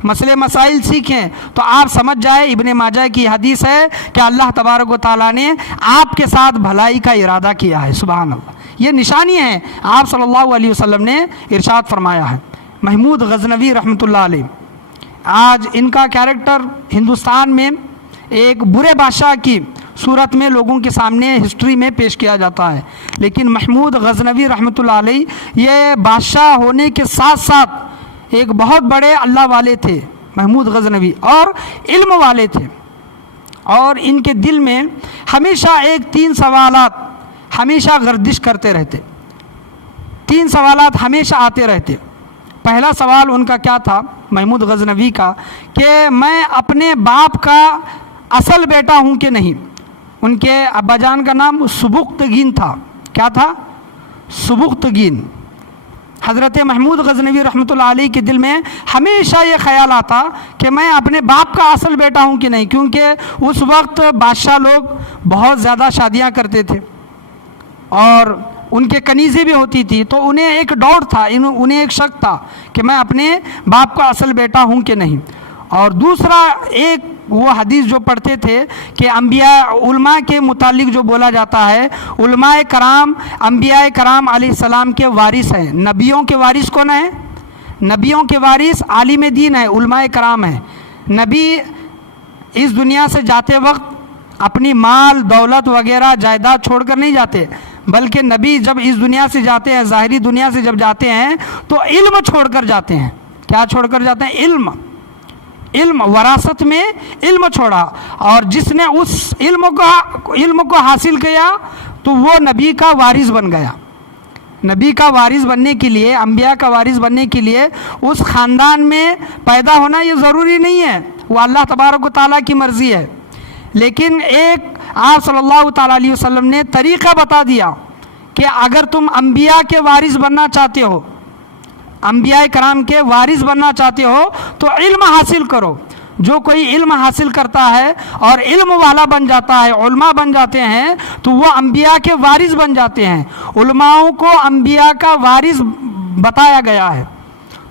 مسئلے مسائل سیکھیں، تو آپ سمجھ جائیں ابن ماجہ کی حدیث ہے کہ اللہ تبارک و تعالیٰ نے آپ کے ساتھ بھلائی کا ارادہ کیا ہے۔ سبحان اللہ، یہ نشانی ہے، آپ صلی اللہ علیہ وسلم نے ارشاد فرمایا ہے۔ محمود غزنوی رحمۃ اللہ علیہ، آج ان کا کیریکٹر ہندوستان میں ایک برے بادشاہ کی صورت میں لوگوں کے سامنے ہسٹری میں پیش کیا جاتا ہے، لیکن محمود غزنوی رحمۃ اللہ علیہ یہ بادشاہ ہونے کے ساتھ ساتھ ایک بہت بڑے اللہ والے تھے، محمود غزنوی، اور علم والے تھے، اور ان کے دل میں ہمیشہ ایک 3 سوالات ہمیشہ گردش کرتے رہتے، 3 سوالات ہمیشہ آتے رہتے۔ پہلا سوال ان کا کیا تھا، محمود غزنوی کا، کہ میں اپنے باپ کا اصل بیٹا ہوں کہ نہیں۔ ان کے ابا جان کا نام سبکتگین تھا، کیا تھا؟ سبکتگین۔ حضرت محمود غزنوی رحمۃ اللہ علیہ کے دل میں ہمیشہ یہ خیال آتا کہ میں اپنے باپ کا اصل بیٹا ہوں کہ نہیں، کیونکہ اس وقت بادشاہ لوگ بہت زیادہ شادیاں کرتے تھے اور ان کے کنیزیں بھی ہوتی تھی، تو انہیں ایک ڈاؤٹ تھا، انہیں ایک شک تھا کہ میں اپنے باپ کا اصل بیٹا ہوں کہ نہیں۔ اور دوسرا ایک وہ حدیث جو پڑھتے تھے کہ انبیاء علماء کے متعلق جو بولا جاتا ہے، علماء کرام انبیاء کرام علیہ السلام کے وارث ہیں۔ نبیوں کے وارث کون ہیں؟ نبیوں کے وارث عالم دین ہے، علماء کرام ہیں۔ نبی اس دنیا سے جاتے وقت اپنی مال دولت وغیرہ جائیداد چھوڑ کر نہیں جاتے، بلکہ نبی جب اس دنیا سے جاتے ہیں، ظاہری دنیا سے جب جاتے ہیں تو علم چھوڑ کر جاتے ہیں۔ کیا چھوڑ کر جاتے ہیں؟ علم، وراثت میں علم چھوڑا، اور جس نے اس علم کو حاصل کیا تو وہ نبی کا وارث بن گیا۔ نبی کا وارث بننے کے لیے، انبیاء کا وارث بننے کے لیے اس خاندان میں پیدا ہونا یہ ضروری نہیں ہے، وہ اللہ تبارک و تعالیٰ کی مرضی ہے، لیکن ایک آپ صلی اللہ تعالیٰ علیہ وسلم نے طریقہ بتا دیا کہ اگر تم انبیاء کے وارث بننا چاہتے ہو، انبیاء کرام کے وارث بننا چاہتے ہو تو علم حاصل کرو۔ جو کوئی علم حاصل کرتا ہے اور علم والا بن جاتا ہے، علماء بن جاتے ہیں، تو وہ انبیاء کے وارث بن جاتے ہیں۔ علماؤں کو انبیاء کا وارث بتایا گیا ہے،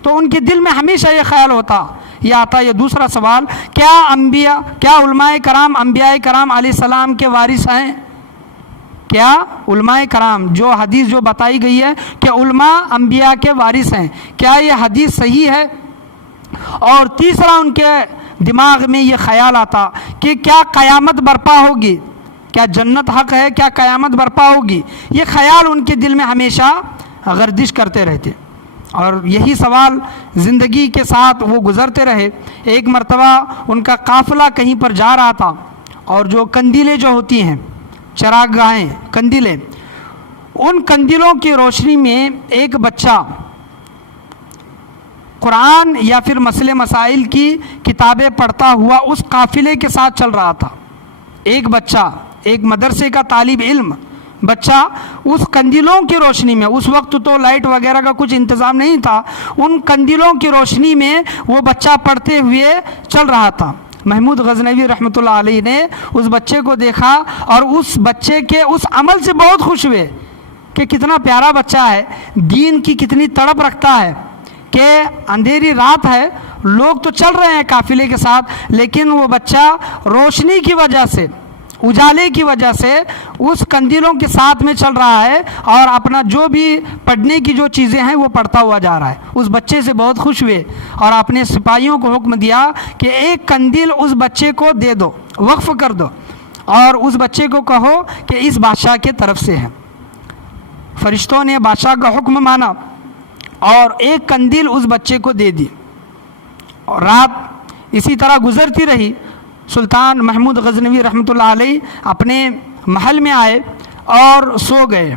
تو ان کے دل میں ہمیشہ یہ خیال ہوتا، یہ آتا۔ یہ دوسرا سوال، کیا علماء کرام انبیاء کرام علیہ السلام کے وارث ہیں؟ کیا علماء کرام، جو حدیث جو بتائی گئی ہے کہ علماء انبیاء کے وارث ہیں، کیا یہ حدیث صحیح ہے؟ اور تیسرا ان کے دماغ میں یہ خیال آتا کہ کیا قیامت برپا ہوگی، کیا جنت حق ہے، کیا قیامت برپا ہوگی؟ یہ خیال ان کے دل میں ہمیشہ گردش کرتے رہتے، اور یہی سوال زندگی کے ساتھ وہ گزرتے رہے۔ ایک مرتبہ ان کا قافلہ کہیں پر جا رہا تھا، اور جو قندیلیں جو ہوتی ہیں، چراغ گاہیں، قندیلیں، ان قندیلوں کی روشنی میں ایک بچہ قرآن یا پھر مسئلے مسائل کی کتابیں پڑھتا ہوا اس قافلے کے ساتھ چل رہا تھا۔ ایک بچہ، ایک مدرسے کا طالب علم بچہ اس قندیلوں کی روشنی میں، اس وقت تو لائٹ وغیرہ کا کچھ انتظام نہیں تھا، ان قندیلوں کی روشنی میں وہ بچہ پڑھتے ہوئے چل رہا تھا۔ محمود غزنوی رحمۃ اللہ علیہ نے اس بچے کو دیکھا اور اس بچے کے اس عمل سے بہت خوش ہوئے کہ کتنا پیارا بچہ ہے، دین کی کتنی تڑپ رکھتا ہے، کہ اندھیری رات ہے، لوگ تو چل رہے ہیں قافلے کے ساتھ، لیکن وہ بچہ روشنی کی وجہ سے، اجالے کی وجہ سے اس قندیلوں کے ساتھ میں چل رہا ہے اور اپنا جو بھی پڑھنے کی جو چیزیں ہیں وہ پڑھتا ہوا جا رہا ہے۔ اس بچے سے بہت خوش ہوئے اور اپنے سپاہیوں کو حکم دیا کہ ایک قندیل اس بچے کو دے دو، وقف کر دو، اور اس بچے کو کہو کہ اس بادشاہ کے طرف سے ہے۔ فرشتوں نے بادشاہ کا حکم مانا اور ایک قندیل اس بچے کو دے دی، اور رات اسی طرح گزرتی رہی۔ سلطان محمود غزنوی رحمۃ اللہ علیہ اپنے محل میں آئے اور سو گئے۔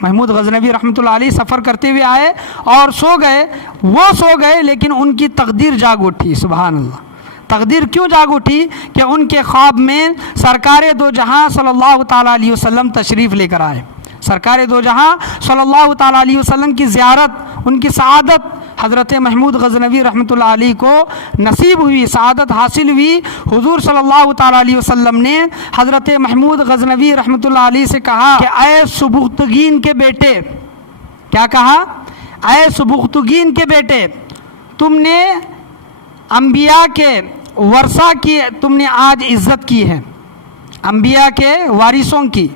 محمود غزنوی رحمۃ اللہ علیہ سفر کرتے ہوئے آئے اور سو گئے۔ وہ سو گئے لیکن ان کی تقدیر جاگ اٹھی۔ سبحان اللہ۔ تقدیر کیوں جاگ اٹھی؟ کہ ان کے خواب میں سرکار دو جہاں صلی اللہ تعالیٰ علیہ وسلم تشریف لے کر آئے۔ سرکار دو جہاں صلی اللہ تعالیٰ علیہ وسلم کی زیارت، ان کی سعادت حضرت محمود غزنوی رحمۃ اللہ علیہ کو نصیب ہوئی، سعادت حاصل ہوئی۔ حضور صلی اللہ تعالیٰ علیہ وسلم نے حضرت محمود غزنوی رحمۃ اللہ علیہ سے کہا کہ اے سبکتگین کے بیٹے، کیا کہا؟ اے سبکتگین کے بیٹے، تم نے انبیاء کے ورثہ کی تم نے آج عزت کی ہے، انبیاء کے وارثوں کی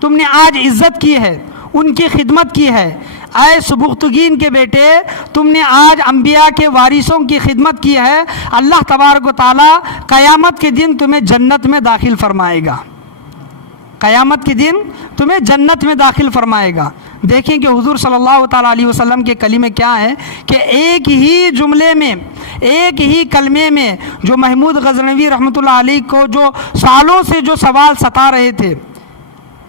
تم نے آج عزت کی ہے، ان کی خدمت کی ہے۔ اے سبکتگین کے بیٹے، تم نے آج انبیاء کے وارثوں کی خدمت کی ہے، اللہ تبارک و تعالیٰ قیامت کے دن تمہیں جنت میں داخل فرمائے گا، قیامت کے دن تمہیں جنت میں داخل فرمائے گا۔ دیکھیں کہ حضور صلی اللہ تعالیٰ علیہ وسلم کے کلمے کیا ہیں کہ ایک ہی جملے میں، ایک ہی کلمے میں جو محمود غزنوی رحمۃ اللہ علیہ کو جو سالوں سے جو سوال ستا رہے تھے،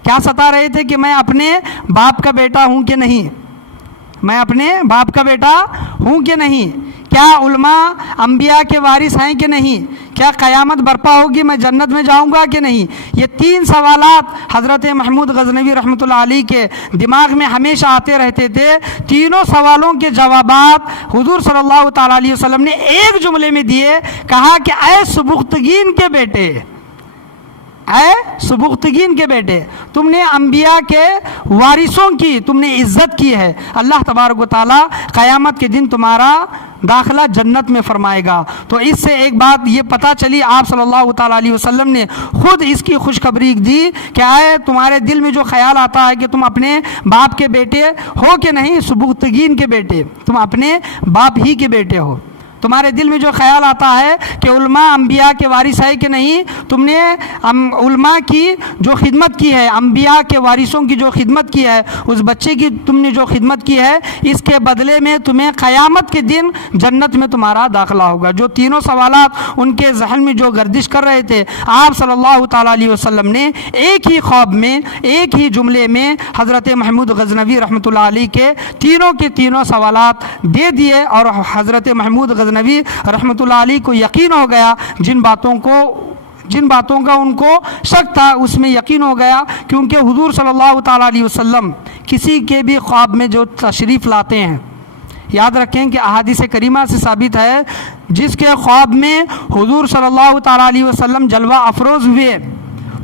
کیا ستا رہے تھے کہ میں اپنے باپ کا بیٹا ہوں کہ نہیں، میں اپنے باپ کا بیٹا ہوں کہ نہیں، کیا علماء انبیاء کے وارث ہیں کہ نہیں، کیا قیامت برپا ہوگی، میں جنت میں جاؤں گا کہ نہیں، یہ تین سوالات حضرت محمود غزنوی رحمۃ اللہ علیہ کے دماغ میں ہمیشہ آتے رہتے تھے۔ تینوں سوالوں کے جوابات حضور صلی اللہ تعالیٰ علیہ وسلم نے ایک جملے میں دیے، کہا کہ اے سبکتگین کے بیٹے، اے سبکتگین کے بیٹے، تم نے انبیاء کے وارثوں کی تم نے عزت کی ہے، اللہ تبارک و تعالیٰ قیامت کے دن تمہارا داخلہ جنت میں فرمائے گا۔ تو اس سے ایک بات یہ پتہ چلی، آپ صلی اللہ تعالیٰ علیہ وسلم نے خود اس کی خوشخبری دی کہ آئے تمہارے دل میں جو خیال آتا ہے کہ تم اپنے باپ کے بیٹے ہو کہ نہیں، سبکتگین کے بیٹے، تم اپنے باپ ہی کے بیٹے ہو۔ تمہارے دل میں جو خیال آتا ہے کہ علماء انبیاء کے وارث ہے کہ نہیں، تم نے علماء کی جو خدمت کی ہے، انبیاء کے وارثوں کی جو خدمت کی ہے، اس بچے کی تم نے جو خدمت کی ہے، اس کے بدلے میں تمہیں قیامت کے دن جنت میں تمہارا داخلہ ہوگا۔ جو تینوں سوالات ان کے ذہن میں جو گردش کر رہے تھے، آپ صلی اللہ تعالیٰ علیہ وسلم نے ایک ہی خواب میں، ایک ہی جملے میں حضرت محمود غزنوی رحمۃ اللہ علیہ کے تینوں سوالات دے دیے، اور حضرت محمود غزنوی رحمۃ اللہ علیہ کو یقین ہو گیا، جن باتوں کا ان کو شک تھا اس میں یقین ہو گیا، کیونکہ حضور صلی اللہ تعالیٰ علیہ وسلم کسی کے بھی خواب میں جو تشریف لاتے ہیں، یاد رکھیں کہ احادیث کریمہ سے ثابت ہے، جس کے خواب میں حضور صلی اللہ تعالیٰ علیہ وسلم جلوہ افروز ہوئے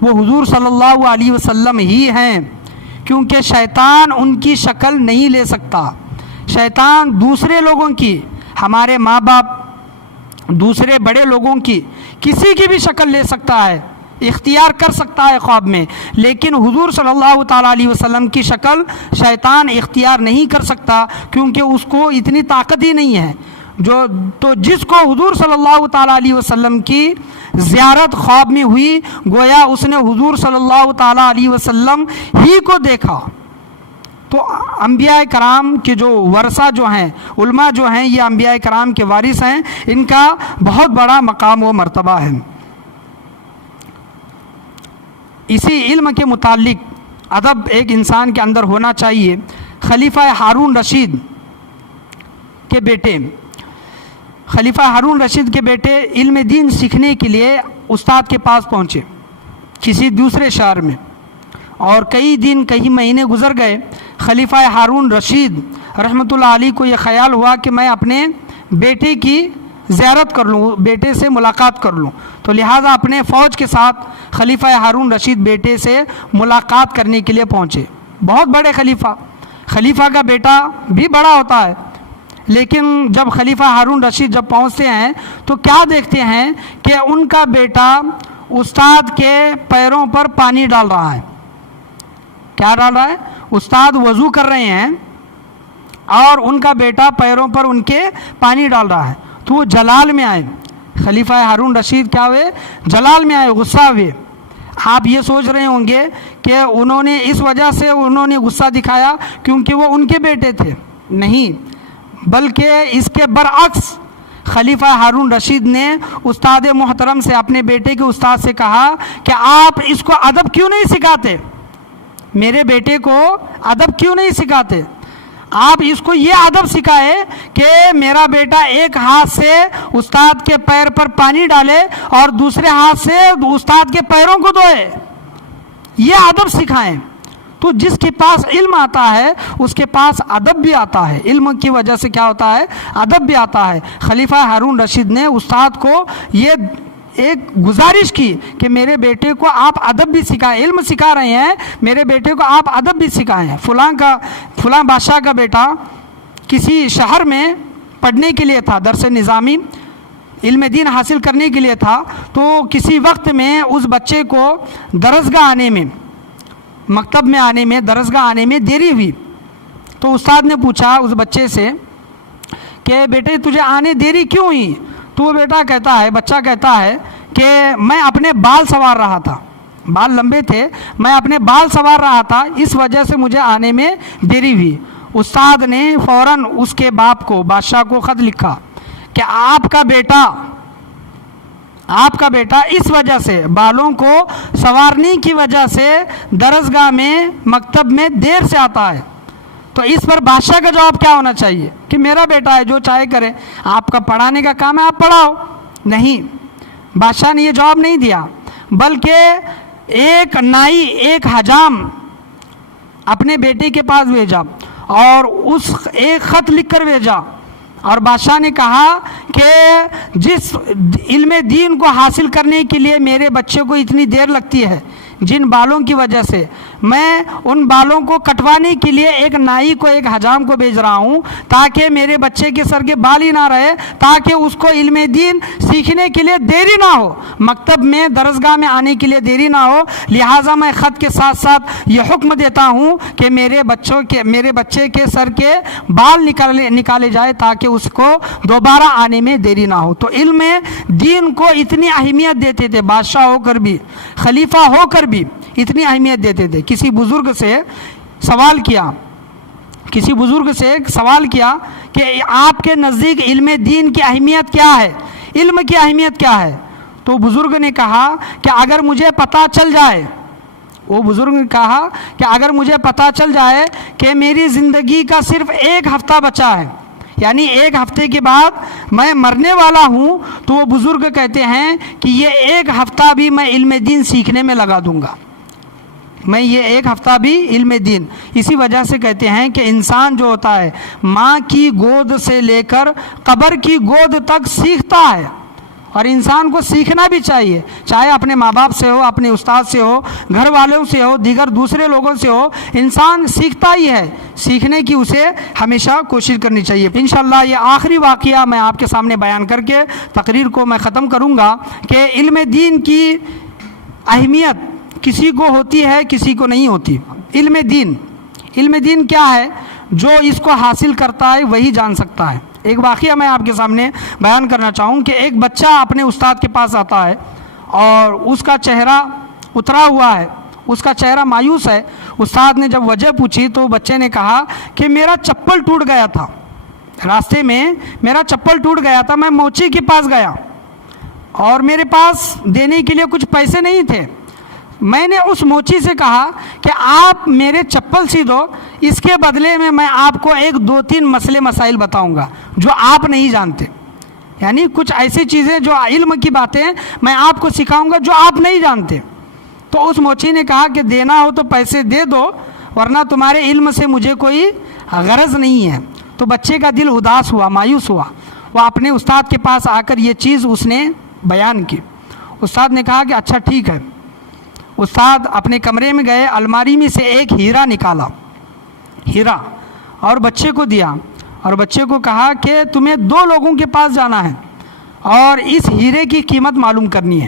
وہ حضور صلی اللہ علیہ وسلم ہی ہیں، کیونکہ شیطان ان کی شکل نہیں لے سکتا۔ شیطان دوسرے لوگوں کی، ہمارے ماں باپ، دوسرے بڑے لوگوں کی، کسی کی بھی شکل لے سکتا ہے، اختیار کر سکتا ہے خواب میں، لیکن حضور صلی اللہ تعالیٰ علیہ وسلم کی شکل شیطان اختیار نہیں کر سکتا، کیونکہ اس کو اتنی طاقت ہی نہیں ہے۔ تو جس کو حضور صلی اللہ تعالیٰ علیہ وسلم کی زیارت خواب میں ہوئی، گویا اس نے حضور صلی اللہ تعالیٰ علیہ وسلم ہی کو دیکھا۔ تو انبیاء کرام کے جو ورثہ جو ہیں، علماء جو ہیں، یہ انبیاء کرام کے وارث ہیں، ان کا بہت بڑا مقام و مرتبہ ہے۔ اسی علم کے متعلق ادب ایک انسان کے اندر ہونا چاہیے۔ خلیفہ ہارون رشید کے بیٹے، خلیفہ ہارون رشید کے بیٹے علم دین سیکھنے کے لیے استاد کے پاس پہنچے کسی دوسرے شہر میں، اور کئی دن کئی مہینے گزر گئے۔ خلیفہ ہارون رشید رحمۃ اللہ علیہ کو یہ خیال ہوا کہ میں اپنے بیٹے کی زیارت کر لوں، بیٹے سے ملاقات کر لوں، تو لہٰذا اپنے فوج کے ساتھ خلیفہ ہارون رشید بیٹے سے ملاقات کرنے کے لیے پہنچے۔ بہت بڑے خلیفہ کا بیٹا بھی بڑا ہوتا ہے، لیکن جب خلیفہ ہارون رشید جب پہنچتے ہیں تو کیا دیکھتے ہیں کہ ان کا بیٹا استاد کے پیروں پر پانی ڈال رہا ہے. کیا ڈال رہا ہے؟ استاد وضو کر رہے ہیں اور ان کا بیٹا پیروں پر ان کے پانی ڈال رہا ہے. تو وہ جلال میں آئے. خلیفہ ہارون رشید کیا ہوئے؟ جلال میں آئے, غصہ ہوئے. آپ یہ سوچ رہے ہوں گے کہ انہوں نے اس وجہ سے انہوں نے غصہ دکھایا کیونکہ وہ ان کے بیٹے تھے. نہیں, بلکہ اس کے برعکس خلیفہ ہارون رشید نے استاد محترم سے, اپنے بیٹے کے استاد سے کہا کہ آپ اس کو ادب کیوں نہیں سکھاتے؟ میرے بیٹے کو ادب کیوں نہیں سکھاتے؟ آپ اس کو یہ ادب سکھائے کہ میرا بیٹا ایک ہاتھ سے استاد کے پیر پر پانی ڈالے اور دوسرے ہاتھ سے استاد کے پیروں کو دھوئے. یہ ادب سکھائیں. تو جس کے پاس علم آتا ہے اس کے پاس ادب بھی آتا ہے. علم کی وجہ سے کیا ہوتا ہے؟ ادب بھی آتا ہے. خلیفہ ہارون رشید نے استاد کو یہ ایک گزارش کی کہ میرے بیٹے کو آپ ادب بھی سکھائیں. علم سکھا رہے ہیں, میرے بیٹے کو آپ ادب بھی سکھائیں. فلاں بادشاہ کا بیٹا کسی شہر میں پڑھنے کے لیے تھا, درس نظامی علم دین حاصل کرنے کے لیے تھا. تو کسی وقت میں اس بچے کو درسگاہ آنے میں, مکتب میں آنے میں, درسگاہ آنے میں دیری ہوئی. تو استاد نے پوچھا اس بچے سے کہ بیٹے تجھے آنے دیری کیوں ہوئی؟ تو وہ بچہ کہتا ہے کہ میں اپنے بال سنوار رہا تھا, بال لمبے تھے, میں اپنے بال سنوار رہا تھا, اس وجہ سے مجھے آنے میں دیری ہوئی. استاد نے فوراً اس کے باپ کو, بادشاہ کو خط لکھا کہ آپ کا بیٹا اس وجہ سے, بالوں کو سنوارنے کی وجہ سے درسگاہ میں, مکتب میں دیر سے آتا ہے. تو اس پر بادشاہ کا جواب کیا ہونا چاہیے کہ میرا بیٹا ہے, جو چاہے کرے, آپ کا پڑھانے کا کام ہے, آپ پڑھاؤ. نہیں, بادشاہ نے یہ جواب نہیں دیا, بلکہ ایک نائی, ایک حجام اپنے بیٹے کے پاس بھیجا اور اس ایک خط لکھ کر بھیجا. اور بادشاہ نے کہا کہ جس علم دین کو حاصل کرنے کے لیے میرے بچے کو اتنی دیر لگتی ہے, جن بالوں کی وجہ سے, میں ان بالوں کو کٹوانے کے لیے ایک نائی کو, ایک حجام کو بھیج رہا ہوں تاکہ میرے بچے کے سر کے بال ہی نہ رہے, تاکہ اس کو علم دین سیکھنے کے لیے دیری نہ ہو, مکتب میں, درسگاہ میں آنے کے لیے دیری نہ ہو. لہٰذا میں خط کے ساتھ ساتھ یہ حکم دیتا ہوں کہ میرے بچے کے سر کے بال نکالے جائے تاکہ اس کو دوبارہ آنے میں دیری نہ ہو. تو علم دین کو اتنی اہمیت دیتے تھے, بادشاہ ہو کر بھی, خلیفہ ہو کر بھی اتنی اہمیت دیتے تھے. کسی بزرگ سے سوال کیا کہ آپ کے نزدیک علم دین کی اہمیت کیا ہے, علم کی اہمیت کیا ہے؟ تو بزرگ نے کہا کہ اگر مجھے پتہ چل جائے, وہ بزرگ نے کہا کہ اگر مجھے پتہ چل جائے کہ میری زندگی کا صرف ایک ہفتہ بچا ہے, یعنی ایک ہفتے کے بعد میں مرنے والا ہوں, تو وہ بزرگ کہتے ہیں کہ یہ ایک ہفتہ بھی میں علم دین سیکھنے میں لگا دوں گا. میں یہ ایک ہفتہ بھی علم دین, اسی وجہ سے کہتے ہیں کہ انسان جو ہوتا ہے ماں کی گود سے لے کر قبر کی گود تک سیکھتا ہے. اور انسان کو سیکھنا بھی چاہیے, چاہے اپنے ماں باپ سے ہو, اپنے استاد سے ہو, گھر والوں سے ہو, دیگر دوسرے لوگوں سے ہو, انسان سیکھتا ہی ہے. سیکھنے کی اسے ہمیشہ کوشش کرنی چاہیے. انشاءاللہ یہ آخری واقعہ میں آپ کے سامنے بیان کر کے تقریر کو میں ختم کروں گا کہ علم دین کی اہمیت کسی کو ہوتی ہے, کسی کو نہیں ہوتی. علم دین کیا ہے؟ جو اس کو حاصل کرتا ہے وہی جان سکتا ہے. ایک واقعہ میں آپ کے سامنے بیان کرنا چاہوں کہ ایک بچہ اپنے استاد کے پاس آتا ہے اور اس کا چہرہ اترا ہوا ہے, اس کا چہرہ مایوس ہے. استاد نے جب وجہ پوچھی تو بچے نے کہا کہ میرا چپل ٹوٹ گیا تھا, راستے میں میرا چپل ٹوٹ گیا تھا, میں موچی کے پاس گیا اور میرے پاس دینے کے لیے کچھ پیسے نہیں تھے. میں نے اس موچی سے کہا کہ آپ میرے چپل سی دو, اس کے بدلے میں آپ کو 1-2-3 مسائل بتاؤں گا جو آپ نہیں جانتے. یعنی کچھ ایسی چیزیں جو علم کی باتیں میں آپ کو سکھاؤں گا جو آپ نہیں جانتے. تو اس موچی نے کہا کہ دینا ہو تو پیسے دے دو, ورنہ تمہارے علم سے مجھے کوئی غرض نہیں ہے. تو بچے کا دل اداس ہوا, مایوس ہوا. وہ اپنے استاد کے پاس آ کر یہ چیز اس نے بیان کی. استاد نے کہا کہ اچھا ٹھیک ہے. استاد اپنے کمرے میں گئے, الماری میں سے ایک ہیرا نکالا, ہیرا, اور بچے کو دیا اور بچے کو کہا کہ تمہیں 2 لوگوں کے پاس جانا ہے اور اس ہیرے کی قیمت معلوم کرنی ہے.